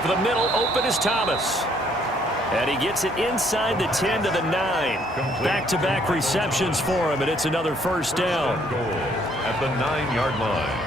Over the middle, open is Thomas. And he gets it inside the 10 to the 9. Back-to-back receptions for him, and it's another first down. Goal at the 9-yard line.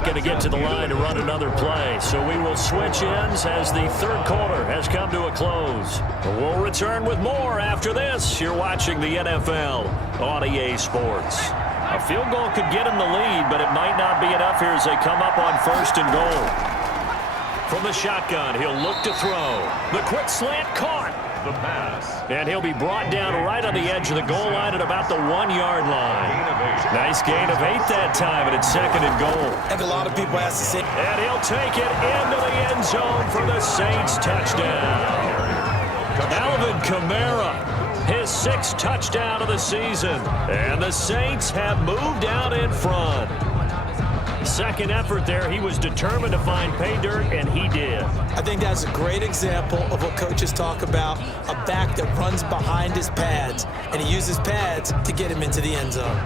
Going to get to the line to run another play. So we will switch ends as the third quarter has come to a close. We'll return with more after this. You're watching the NFL on EA Sports. A field goal could get him the lead, but it might not be enough here as they come up on first and goal. From the shotgun, he'll look to throw. The quick slant caught. The pass. And he'll be brought down right on the edge of the goal line at about the 1-yard line. Nice gain of 8 that time, and it's second and goal. I think a lot of people ask the same. And he'll take it into the end zone for the Saints touchdown. Alvin Kamara, his 6th touchdown of the season. And the Saints have moved out in front. Second effort there, he was determined to find pay dirt, and he did. I think that's a great example of what coaches talk about, a back that runs behind his pads, and he uses pads to get him into the end zone.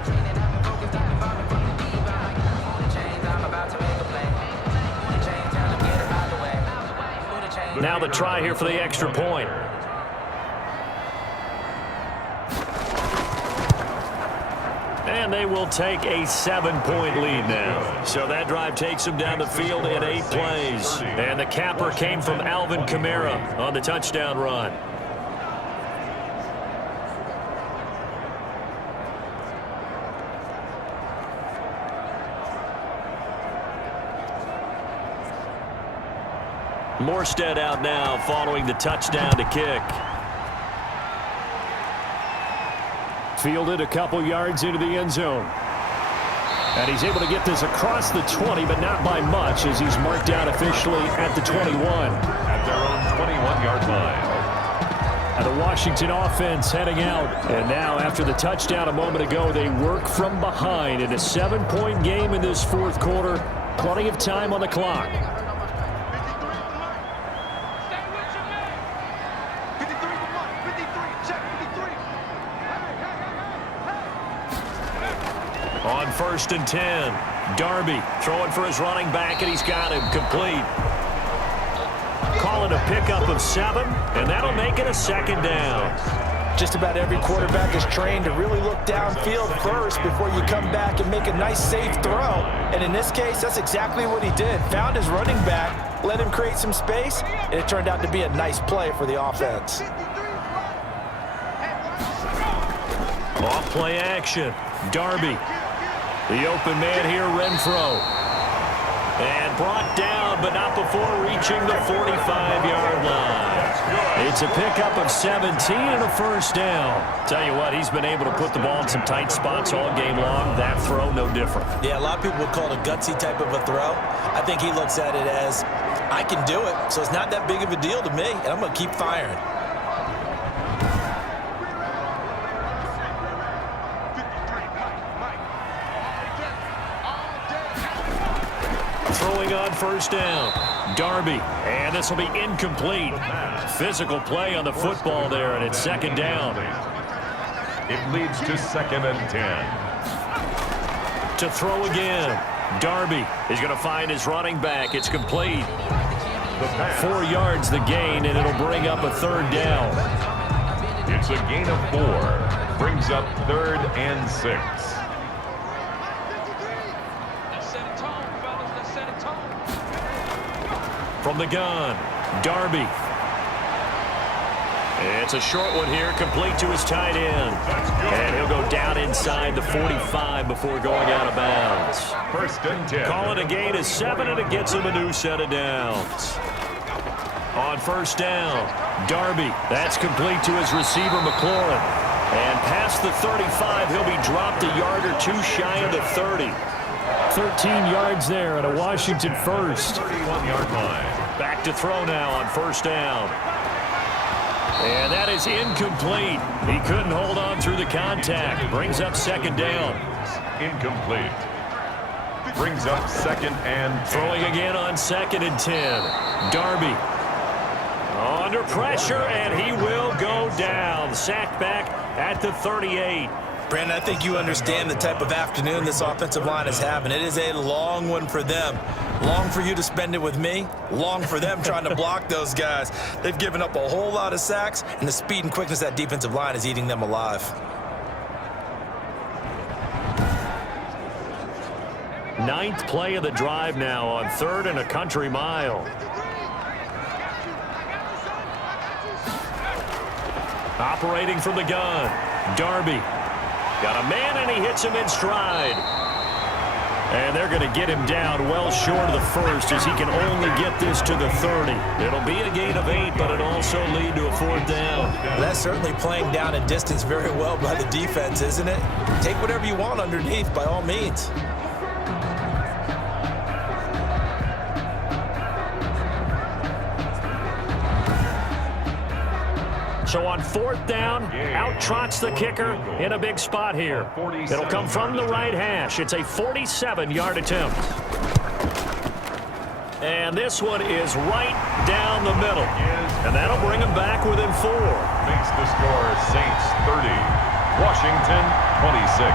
Now the try here for the extra point. And they will take a 7-point lead now. So that drive takes them down the field in 8 plays. And the capper came from Alvin Kamara on the touchdown run. Morstead out now following the touchdown to kick. Fielded a couple yards into the end zone. And he's able to get this across the 20, but not by much, as he's marked out officially at the 21. At their own 21-yard line. And the Washington offense heading out. And now, after the touchdown a moment ago, they work from behind in a 7-point game in this fourth quarter. Plenty of time on the clock. On first and 10, Darby throwing for his running back, and he's got him complete. Call it a pickup of 7, and that'll make it a second down. Just about every quarterback is trained to really look downfield first before you come back and make a nice, safe throw. And in this case, that's exactly what he did. Found his running back, let him create some space, and it turned out to be a nice play for the offense. Off play action, Darby. The open man here, Renfro. And brought down, but not before reaching the 45-yard line. It's a pickup of 17 and a first down. Tell you what, he's been able to put the ball in some tight spots all game long. That throw, no different. Yeah, a lot of people would call it a gutsy type of a throw. I think he looks at it as, I can do it, so it's not that big of a deal to me, and I'm going to keep firing. Throwing on first down, Darby, and this will be incomplete. Physical play on the football there, and it's second down. It leads to second and 10. To throw again, Darby is going to find his running back. It's complete. 4 yards the gain, and it'll bring up a third down. It's a gain of 4. Brings up 3rd and 6. From the gun, Darby. It's a short one here, complete to his tight end. And he'll go down inside the 45 before going out of bounds. First and 10. Call it a gain of 7, and it gets him a new set of downs. On first down, Darby. That's complete to his receiver, McLaurin. And past the 35, he'll be dropped a yard or 2 shy of the 30. 13 yards there and a Washington first. 31-yard line. Back to throw now on first down. And that is incomplete. He couldn't hold on through the contact. Brings up second down. Incomplete. Brings up second and 10. Throwing again on 2nd and 10. Darby under pressure, and he will go down. Sacked back at the 38. Brandon, I think you understand the type of afternoon this offensive line is having. It is a long one for them. Long for you to spend it with me. Long for them trying to block those guys. They've given up a whole lot of sacks, and the speed and quickness of that defensive line is eating them alive. Ninth play of the drive now on 3rd and a country mile. Operating from the gun. Darby. Got a man, and he hits him in stride. And they're going to get him down well short of the first as he can only get this to the 30. It'll be a gain of 8, but it'll also lead to a 4th down. That's certainly playing down and distance very well by the defense, isn't it? Take whatever you want underneath, by all means. So on 4th down, out trots the kicker in a big spot here. It'll come from the right hash. It's a 47-yard attempt. And this one is right down the middle. And that'll bring him back within 4. Makes the score Saints 30, Washington 26.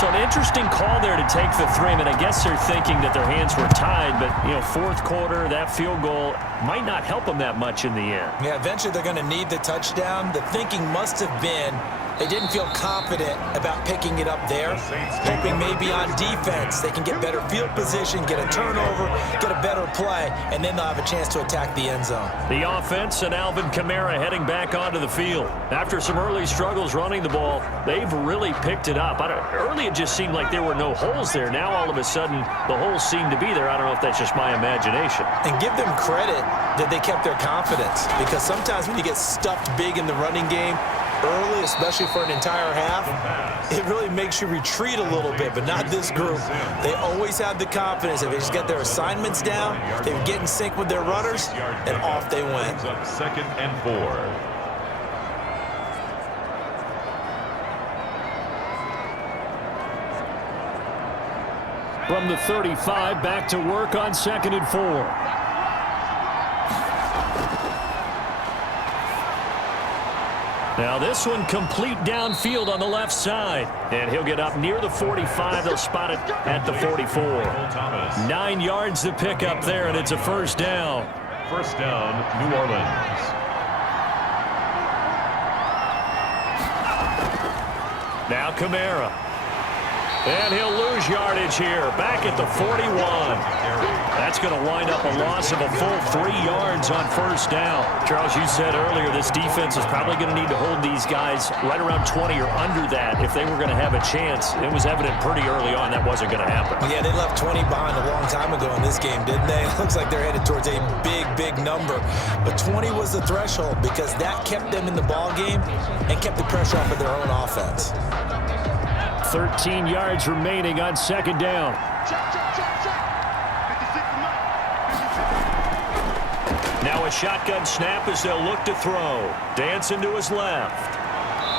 So an interesting call there to take the 3. I mean, I guess they're thinking that their hands were tied, but, 4th quarter, that field goal might not help them that much in the end. Yeah, eventually they're going to need the touchdown. The thinking must have been they didn't feel confident about picking it up there, hoping maybe on defense they can get better field position, get a turnover, get a better play, and then they'll have a chance to attack the end zone. The offense and Alvin Kamara heading back onto the field. After some early struggles running the ball, they've really picked it up. Early it just seemed like there were no holes there. Now all of a sudden the holes seem to be there. I don't know if that's just my imagination. And give them credit that they kept their confidence, because sometimes when you get stuffed big in the running game early, especially for an entire half, it really makes you retreat a little bit, but not this group. They always have the confidence. If they just get their assignments down, they get in sync with their runners, and off they went. 2nd and 4. From the 35, back to work on 2nd and 4. Now this one complete downfield on the left side. And he'll get up near the 45. They'll spot it at the 44. 9 yards to pick up there, and it's a 1st down. 1st down, New Orleans. Now Kamara. And he'll lose yardage here. Back at the 41. That's going to wind up a loss of a full 3 yards on 1st down. Charles, you said earlier this defense is probably going to need to hold these guys right around 20 or under that if they were going to have a chance. It was evident pretty early on that wasn't going to happen. Yeah, they left 20 behind a long time ago in this game, didn't they? It looks like they're headed towards a big, big number. But 20 was the threshold because that kept them in the ball game and kept the pressure off of their own offense. 13 yards remaining on 2nd down. Now a shotgun snap as they'll look to throw. Dancing to his left.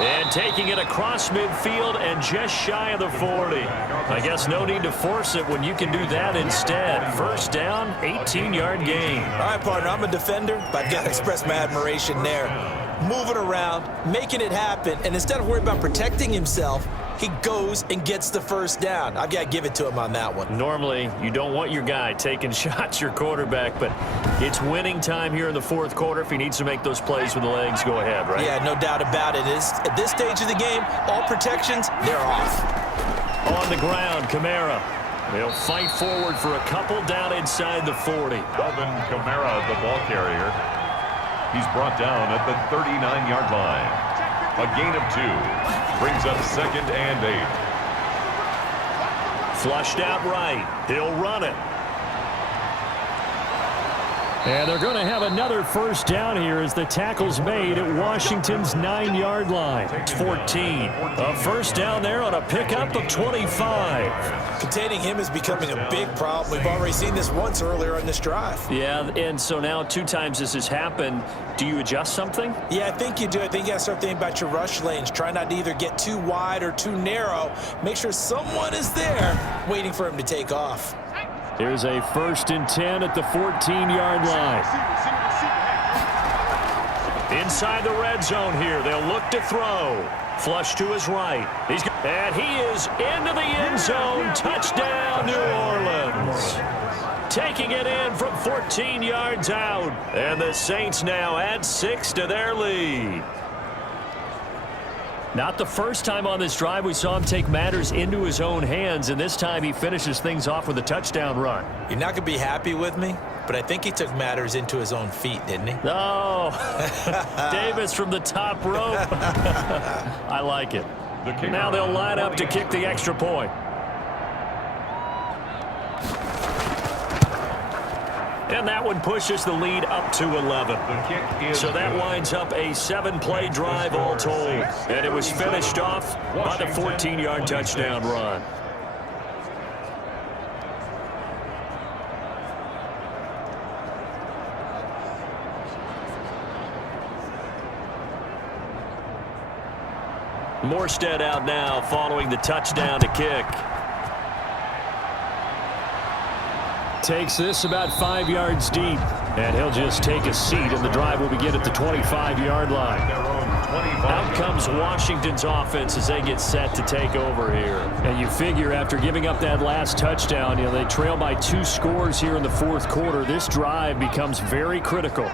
And taking it across midfield and just shy of the 40. I guess no need to force it when you can do that instead. 1st down, 18-yard gain. All right, partner, I'm a defender, but I've got to express my admiration there. Moving around, making it happen, and instead of worrying about protecting himself, he goes and gets the 1st down. I've got to give it to him on that one. Normally, you don't want your guy taking shots, your quarterback, but it's winning time here in the 4th quarter. If he needs to make those plays with the legs, go ahead, right? Yeah, no doubt about it. At this stage of the game, all protections, they're off. On the ground, Kamara. They'll fight forward for a couple down inside the 40. Alvin Kamara, the ball carrier. He's brought down at the 39-yard line. A gain of 2. Brings up 2nd and 8. Flushed out right. He'll run it. And they're going to have another first down here as the tackle's made at Washington's 9-yard line. It's 14. A first down there on a pickup of 25. Containing him is becoming a big problem. We've already seen this once earlier on this drive. Yeah, and so now 2 times this has happened. Do you adjust something? Yeah, I think you do. I think you got to start thinking about your rush lanes. Try not to either get too wide or too narrow. Make sure someone is there waiting for him to take off. Here's a 1st and 10 at the 14-yard line. Inside the red zone here. They'll look to throw. Flush to his right. And he is into the end zone. Touchdown, New Orleans. Taking it in from 14 yards out. And the Saints now add 6 to their lead. Not the first time on this drive we saw him take matters into his own hands, and this time he finishes things off with a touchdown run. You're not going to be happy with me, but I think he took matters into his own feet, didn't he? No. Davis from the top rope. I like it. Now they'll line up to kick the extra point. And that one pushes the lead up to 11. So that winds up a 7-play drive all told. And it was finished off by the 14-yard touchdown run. Morstead out now following the touchdown to kick. Takes this about 5 yards deep, and he'll just take a seat, and the drive will begin at the 25-yard line. Out comes Washington's offense as they get set to take over here. And you figure after giving up that last touchdown, they trail by 2 scores here in the 4th quarter. This drive becomes very critical.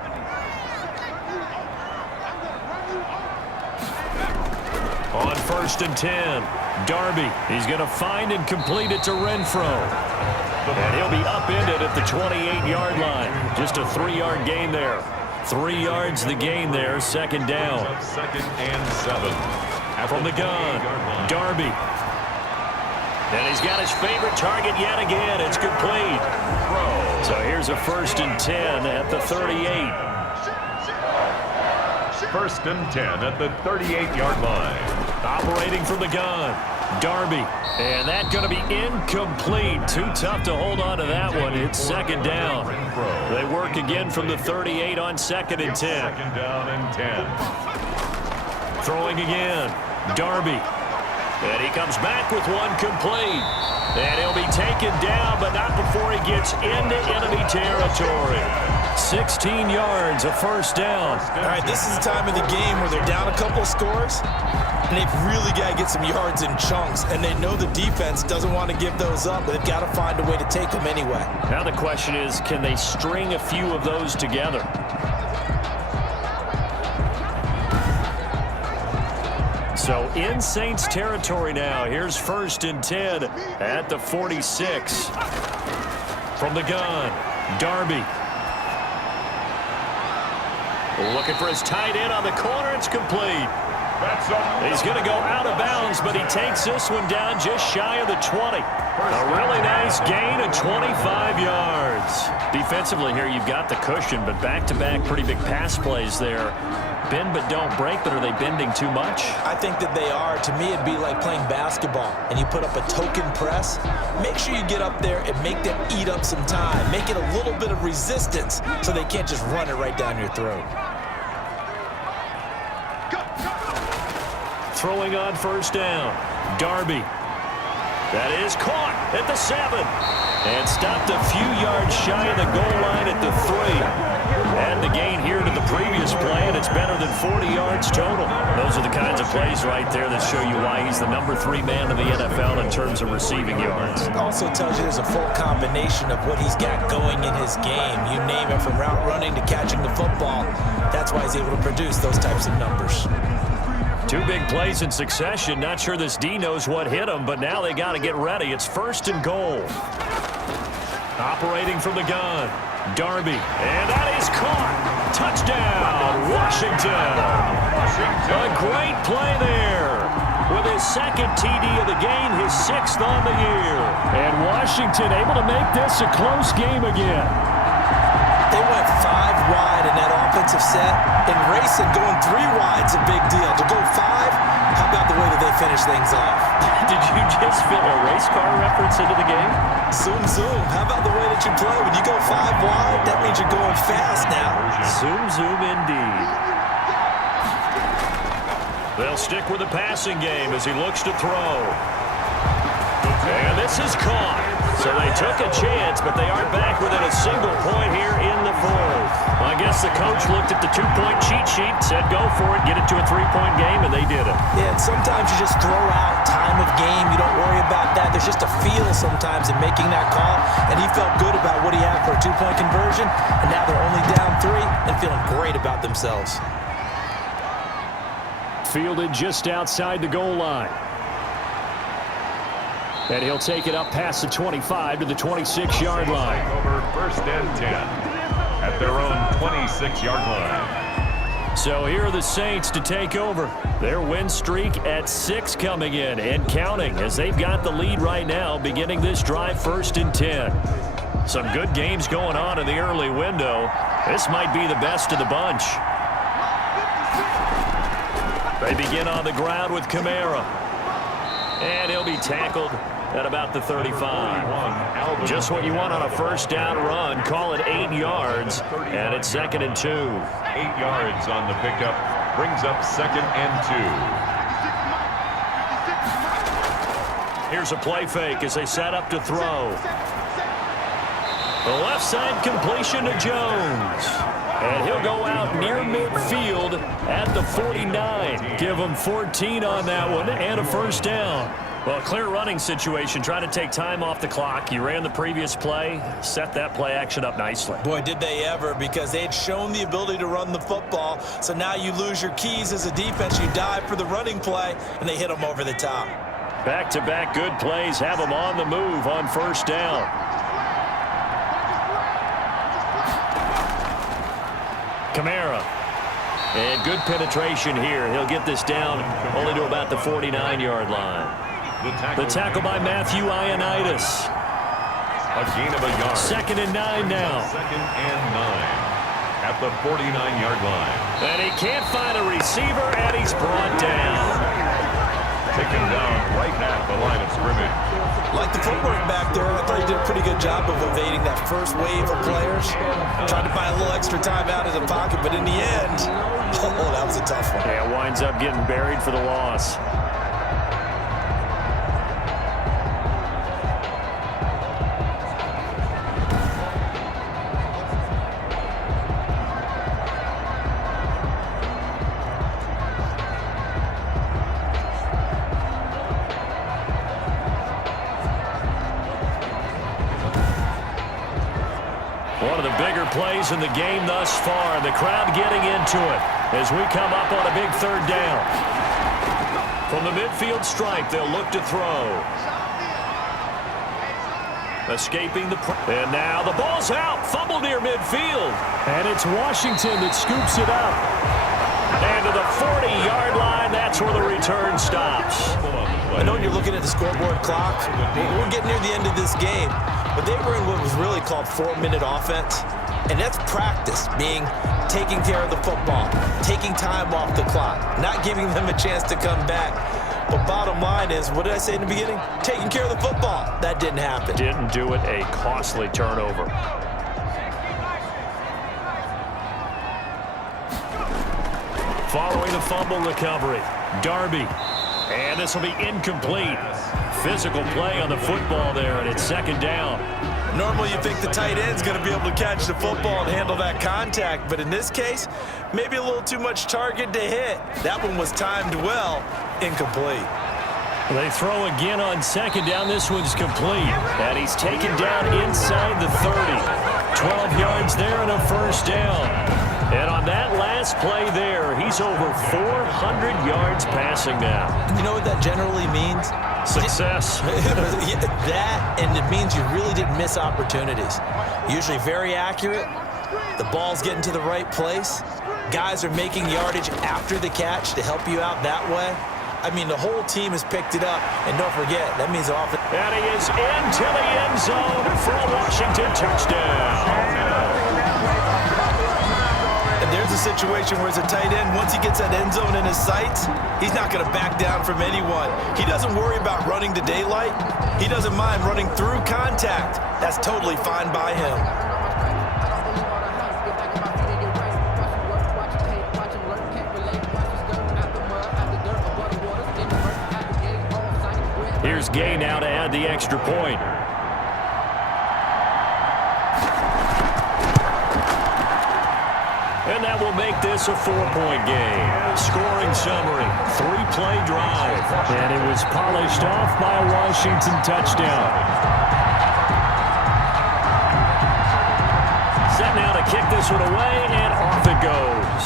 On 1st and 10, Darby. He's going to find and complete it to Renfro. And he'll be upended at the 28-yard line. Just a 3-yard gain there. 3 yards the gain there, 2nd down. 2nd and 7. From the gun, Darby. And he's got his favorite target yet again. It's complete. So here's a 1st and 10 at the 38. 1st and 10 at the 38-yard line. Operating from the gun, Darby. And that's going to be incomplete. Too tough to hold on to that one. It's 2nd down. They work again from the 38 on 2nd and 10. 2nd down and 10. Throwing again, Darby. And he comes back with one complete. And he'll be taken down, but not before he gets into enemy territory. 16 yards, a 1st down. All right, this is the time of the game where they're down a couple of scores, and they've really got to get some yards in chunks, and they know the defense doesn't want to give those up, but they've got to find a way to take them anyway. Now the question is, can they string a few of those together? So in Saints territory now. Here's 1st and 10 at the 46. From the gun, Darby. Looking for his tight end on the corner. It's complete. He's going to go out of bounds, but he takes this one down just shy of the 20. A really nice gain of 25 yards. Defensively here, you've got the cushion, but back-to-back pretty big pass plays there. Bend but don't break, but are they bending too much? I think that they are. To me, it'd be like playing basketball, and you put up a token press. Make sure you get up there and make them eat up some time. Make it a little bit of resistance so they can't just run it right down your throat. Throwing on 1st down, Darby. That is caught at the 7. And stopped a few yards shy of the goal line at the 3. And the gain here to the previous play, and it's better than 40 yards total. Those are the kinds of plays right there that show you why he's the number 3 man in the NFL in terms of receiving yards. It also tells you there's a full combination of what he's got going in his game. You name it, from route running to catching the football. That's why he's able to produce those types of numbers. 2 big plays in succession. Not sure this D knows what hit him, but now they got to get ready. It's 1st and goal. Operating from the gun, Darby. And that is caught. Touchdown, Washington. A great play there. With his 2nd TD of the game, his 6th on the year. And Washington able to make this a close game again. They went 5 wide in that offensive set. In racing, going 3 wide's a big deal. To go 5, how about the way that they finish things off? Did you just fit a race car reference into the game? Zoom, zoom. How about the way that you play? When you go 5 wide, that means you're going fast now. Zoom, zoom indeed. They'll stick with the passing game as he looks to throw. And this is caught. So they took a chance, but they aren't back within a single point here in the fourth. I guess the coach looked at the 2-point cheat sheet, said go for it, get it to a 3-point game, and they did it. Yeah, and sometimes you just throw out time of game. You don't worry about that. There's just a feel sometimes in making that call, and he felt good about what he had for a 2-point conversion, and now they're only down 3 and feeling great about themselves. Fielded just outside the goal line. And he'll take it up past the 25 to the 26-yard line. Over 1st and 10 at their own 26-yard line. So here are the Saints to take over. Their win streak at 6 coming in and counting as they've got the lead right now beginning this drive 1st and 10. Some good games going on in the early window. This might be the best of the bunch. They begin on the ground with Kamara. And he'll be tackled at about the 35. Just what you want on a 1st down run. Call it 8 yards, and it's 2nd and 2. 8 yards on the pickup. Brings up 2nd and 2. Here's a play fake as they set up to throw. The left side completion to Jones. And he'll go out near midfield at the 49. Give him 14 on that one and a 1st down. Well, clear running situation. Try to take time off the clock. You ran the previous play, set that play action up nicely. Boy, did they ever, because they had shown the ability to run the football. So now you lose your keys as a defense. You dive for the running play, and they hit them over the top. Back-to-back good plays have them on the move on 1st down. Kamara. And good penetration here. He'll get this down only to about the 49-yard line. The tackle by Matthew Ioannidis. A gain of a yard. 2nd and 9 now. 2nd and 9 at the 49-yard line. And he can't find a receiver, and he's brought down. Taken down right at the line of scrimmage. Like the footwork back there, I thought he did a pretty good job of evading that first wave of players. Tried to find a little extra time out of the pocket, but in the end, oh, that was a tough one. Yeah, winds up getting buried for the loss. One of the bigger plays in the game thus far. The crowd getting into it as we come up on a big 3rd down. From the midfield stripe, they'll look to throw. Escaping the... And now the ball's out. Fumble near midfield. And it's Washington that scoops it up. And to the 40-yard line, that's where the return stops. I know you're looking at the scoreboard clock. We're getting near the end of this game. But they were in what was really called 4-minute offense. And that's practice, meaning taking care of the football, taking time off the clock, not giving them a chance to come back. But bottom line is, what did I say in the beginning? Taking care of the football. That didn't happen. Didn't do it. A costly turnover. Following the fumble recovery, Darby. And this will be incomplete. Physical play on the football there, and it's 2nd down. Normally you think the tight end's going to be able to catch the football and handle that contact, but in this case, maybe a little too much target to hit. That one was timed well, incomplete. They throw again on 2nd down. This one's complete, and he's taken down inside the 30. 12 yards there and a 1st down. And on that last play there, he's over 400 yards passing now. You know what that generally means? Success. That, and it means you really didn't miss opportunities. Usually very accurate. The ball's getting to the right place. Guys are making yardage after the catch to help you out that way. I mean, the whole team has picked it up. And don't forget, that means offense. And he is into the end zone for a Washington touchdown. situation where as a tight end, once he gets that end zone in his sights, he's not going to back down from anyone. He doesn't worry about running to daylight. He doesn't mind running through contact. That's totally fine by him. Here's Gay now to add the extra point. And that will make this a 4-point game. Scoring summary, 3-play drive. And it was polished off by a Washington touchdown. Set now to kick this one away, and off it goes.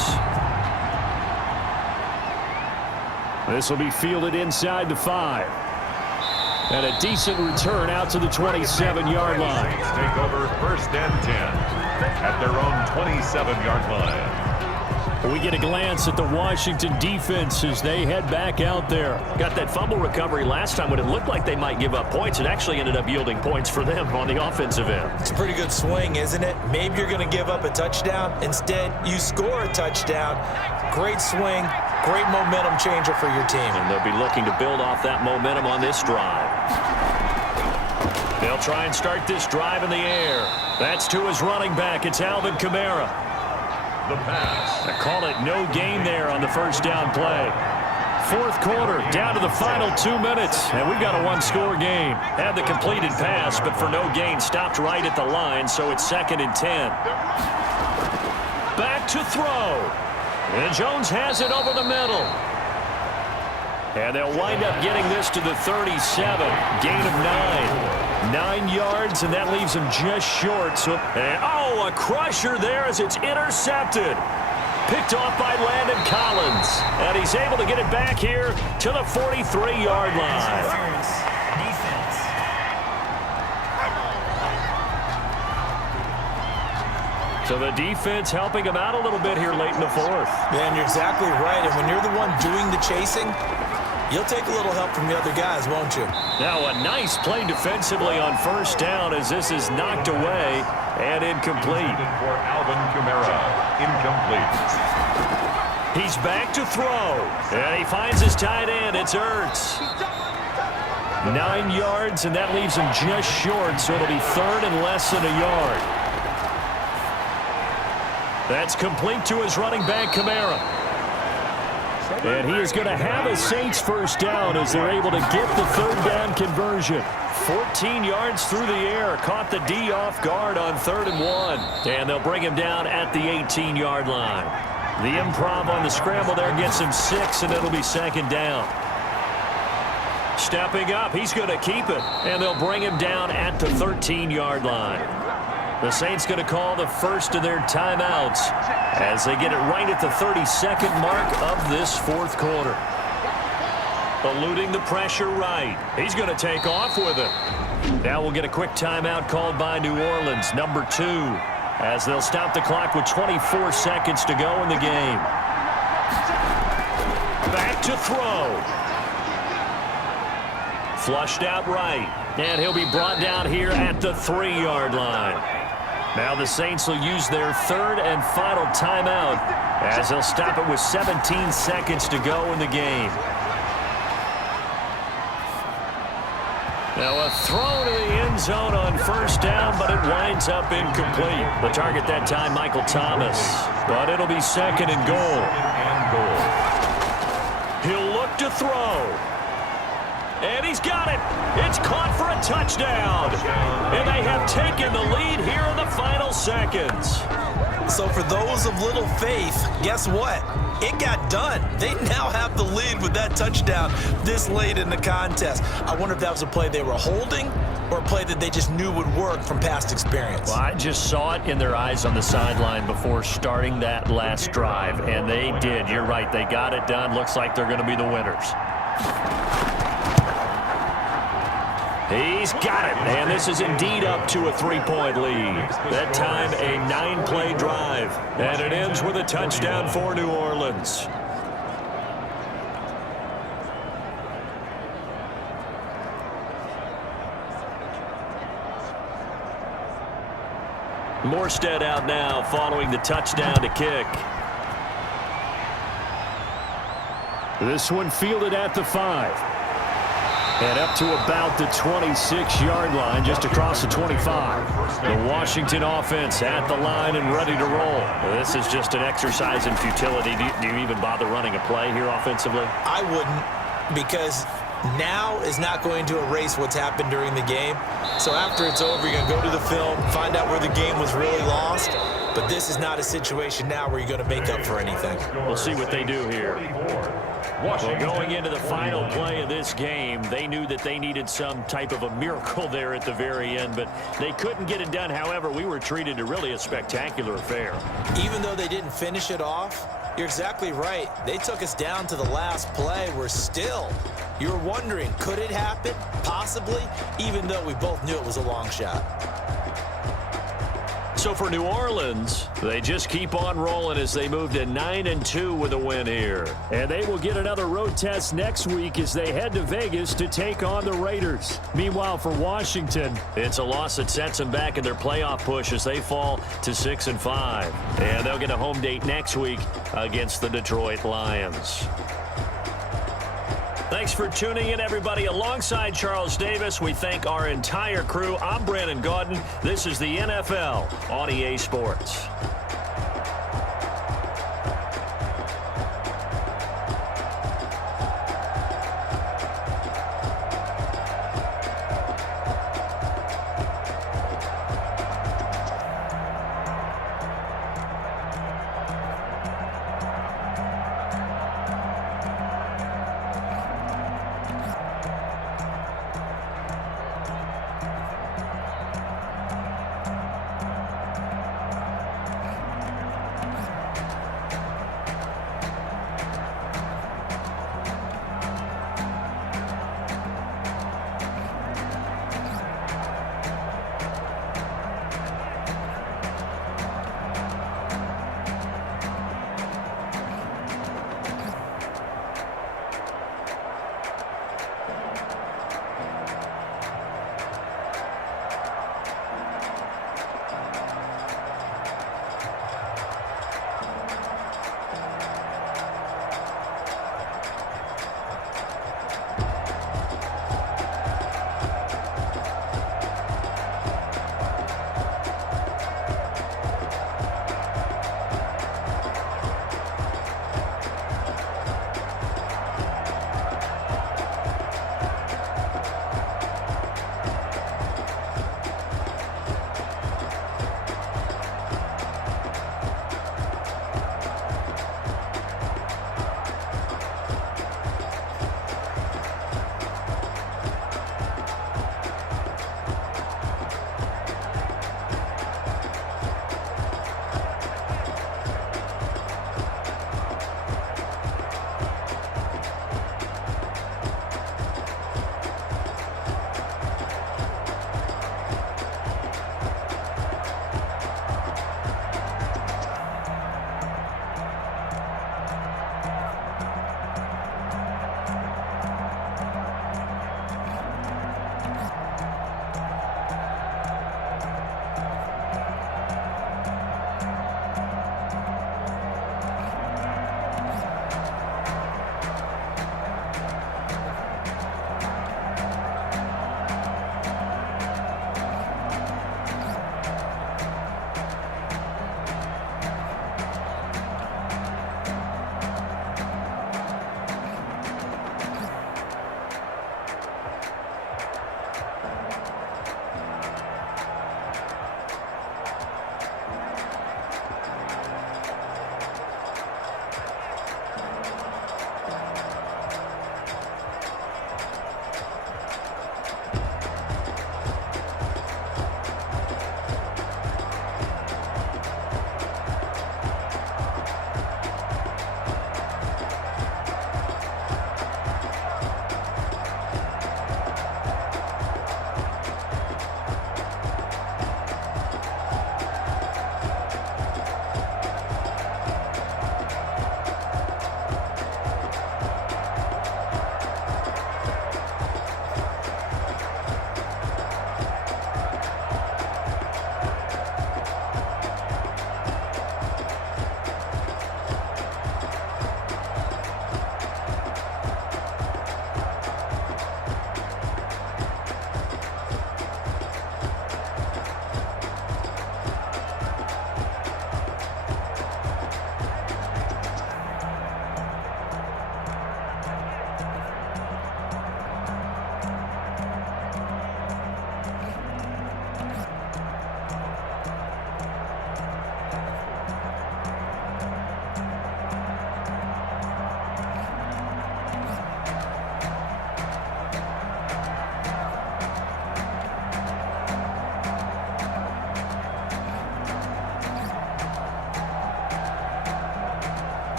This will be fielded inside the 5. And a decent return out to the 27-yard line. Take over 1st and 10 at their own 27-yard line. We get a glance at the Washington defense as they head back out there. Got that fumble recovery last time when it looked like they might give up points. It actually ended up yielding points for them on the offensive end. It's a pretty good swing, isn't it? Maybe you're going to give up a touchdown. Instead, you score a touchdown. Great swing, great momentum changer for your team. And they'll be looking to build off that momentum on this drive. They'll try and start this drive in the air. That's to his running back. It's Alvin Kamara. The pass. I call it no gain there on the first down play. 4th quarter, down to the final 2 minutes, and we've got a 1-score game. Had the completed pass, but for no gain, stopped right at the line, so it's 2nd and 10. Back to throw. And Jones has it over the middle. And they'll wind up getting this to the 37. Gain of 9. 9 yards, and that leaves him just short. So, a crusher there as it's intercepted. Picked off by Landon Collins. And he's able to get it back here to the 43-yard line. Defense. So the defense helping him out a little bit here late in the 4th. Man, you're exactly right. And when you're the one doing the chasing, you'll take a little help from the other guys, won't you? Now a nice play defensively on first down as this is knocked away and incomplete. For Alvin Kamara, incomplete. He's back to throw. And he finds his tight end. It's Ertz. 9 yards, and that leaves him just short, so it'll be 3rd and less than a yard. That's complete to his running back, Kamara. And he is going to have a Saints first down as they're able to get the 3rd down conversion. 14 yards through the air. Caught the D off guard on 3rd and 1. And they'll bring him down at the 18-yard line. The improv on the scramble there gets him 6, and it'll be 2nd down. Stepping up, he's going to keep it. And they'll bring him down at the 13-yard line. The Saints going to call the first of their timeouts as they get it right at the 32nd mark of this 4th quarter. Eluding the pressure right. He's going to take off with it. Now we'll get a quick timeout called by New Orleans, number 2, as they'll stop the clock with 24 seconds to go in the game. Back to throw. Flushed out right. And he'll be brought down here at the 3-yard line. Now the Saints will use their 3rd and final timeout as they'll stop it with 17 seconds to go in the game. Now a throw to the end zone on first down, but it winds up incomplete. The target that time, Michael Thomas. But it'll be 2nd and goal. He'll look to throw. And he's got it. It's caught for a touchdown. And they have taken the lead here in the final seconds. So for those of little faith, guess what? It got done. They now have the lead with that touchdown this late in the contest. I wonder if that was a play they were holding or a play that they just knew would work from past experience. Well, I just saw it in their eyes on the sideline before starting that last drive, and they did. You're right. They got it done. Looks like they're going to be the winners. He's got it, and this is indeed up to a 3-point lead. That time, a 9-play drive, and it ends with a touchdown for New Orleans. Morstead out now following the touchdown to kick. This one fielded at the 5. And up to about the 26-yard line, just across the 25. The Washington offense at the line and ready to roll. This is just an exercise in futility. Do you even bother running a play here offensively? I wouldn't, because now is not going to erase what's happened during the game. So after it's over, you're going to go to the film, find out where the game was really lost. But this is not a situation now where you're going to make up for anything. We'll see what they do here. Well, going into the final play of this game, they knew that they needed some type of a miracle there at the very end, but they couldn't get it done. However, we were treated to really a spectacular affair. Even though they didn't finish it off, you're exactly right. They took us down to the last play. You're wondering, could it happen? Possibly, even though we both knew it was a long shot. So for New Orleans, they just keep on rolling as they move to 9-2 with a win here. And they will get another road test next week as they head to Vegas to take on the Raiders. Meanwhile, for Washington, it's a loss that sets them back in their playoff push as they fall to 6-5. And they'll get a home date next week against the Detroit Lions. Thanks for tuning in, everybody. Alongside Charles Davis, we thank our entire crew. I'm Brandon Gaudin. This is the NFL on EA Sports.